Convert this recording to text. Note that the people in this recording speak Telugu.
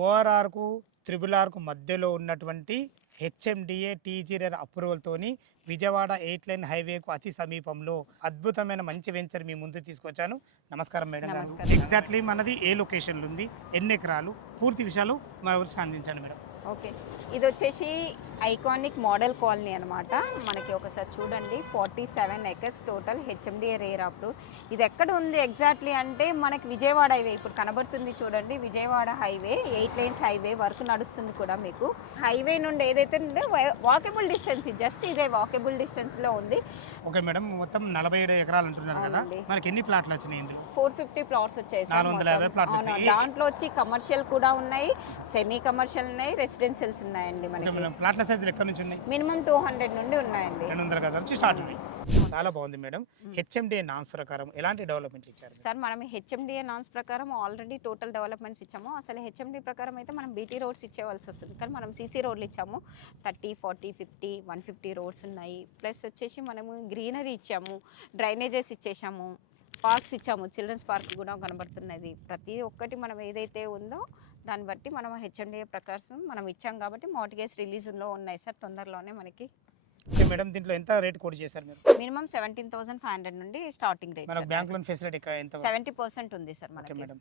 ఓఆర్ఆర్కు త్రిబుల్ ఆర్కు మధ్యలో ఉన్నటువంటి హెచ్ఎండిఏ టీజీఆర్ అప్రూవల్తోని విజయవాడ 8 లైన్ హైవేకు అతి సమీపంలో అద్భుతమైన మంచి వెంచర్ మీ ముందు తీసుకొచ్చాను. నమస్కారం మేడం గారు. నమస్కారం. ఎగ్జాక్ట్లీ మనది ఏ లొకేషన్లో ఉంది, ఎన్ని ఎకరాలు, పూర్తి విషయాలు మా ఊరికి అందించండి మేడం. ఓకే, ఇది వచ్చేసి ఐకానిక్ మోడల్ కాలనీ అనమాట. మనకి ఒకసారి చూడండి, 47 acres total HMDA rare approve. ఇది ఎక్కడ ఉంది ఎగ్జాక్ట్లీ అంటే మనకి విజయవాడ హైవే ఇప్పుడు కనబడుతుంది చూడండి. విజయవాడ హైవే 8 lanes హైవే వరకు నడుస్తుంది కూడా. మీకు హైవే నుండి ఏదైతే ఉందో వాకబుల్ డిస్టెన్స్, జస్ట్ ఇదే వాకబుల్ డిస్టెన్స్లో ఉంది. ఓకే మేడం, మొత్తం 47 ఎకరాలు అంటున్నారు కదా, అవునండి. మనకి ఎన్ని ప్లాట్లు వచ్చినాయి ఇందులో? 450 ప్లాట్స్ వచ్చాయి సార్. 450 మొత్తం. ప్లాట్లు అవును, వచ్చాయి. దాంట్లో వచ్చి కమర్షియల్ కూడా ఉన్నాయి, సెమీ కమర్షియల్ ఉన్నాయి, రెసిడెన్షియల్స్ ఉన్నాయండి. ఓకే మనకి మేడం, ప్లాట్ల సైజులు ఎక్కడి నుంచి ఉన్నాయి? మినిమం 200 నుండి ఉన్నాయండి. 200 గజాల నుంచి స్టార్ట్ ఉన్నాయి. చాలా బాగుంది మేడం. హెచ్ఎండిఏ నామ్స్ ప్రకారం ఎలాంటి డెవలప్మెంట్ ఇచ్చారు? సార్ మనం హెచ్ఎండిఏ నామ్స్ ప్రకారం ఆల్రెడీ టోటల్ డెవలప్మెంట్స్ ఇచ్చాము. అసలు హెచ్ఎండి ప్రకారం అయితే మనం బీటీ రోడ్స్ ఇచ్చేవాల్సి వస్తుంది, కానీ మనం సీసీ రోడ్లు ఇచ్చాము. 30, 40, 50, 150 రోడ్స్ ఉన్నాయి. ప్లస్ వచ్చేసి మనము గ్రీనరీ ఇచ్చాము, డ్రైనేజెస్ ఇచ్చేసాము, పార్క్స్ ఇచ్చాము. చిల్డ్రన్స్ పార్క్ కూడా కనబడుతున్నది. ప్రతి ఒక్కటి మనం ఏదైతే ఉందో దాన్ని బట్టి మనం హెచ్ఎండిఏ ప్రకారం మనం ఇచ్చాం కాబట్టి మార్టిగేజ్ రిలీజ్లో ఉన్నాయి సార్. తొందరలోనే మనకి. ఓకే మేడం, దీంట్లో ఎంత రేట్ కోట్ చేశారు మీరు? మినిమం 17,500 నుండి స్టార్టింగ్ రేట్. మనకు బ్యాంక్ లోన్ ఫెసిలిటీ ఎంత? 70% ఉంది సార్ ఓకే మనకి. మేడం,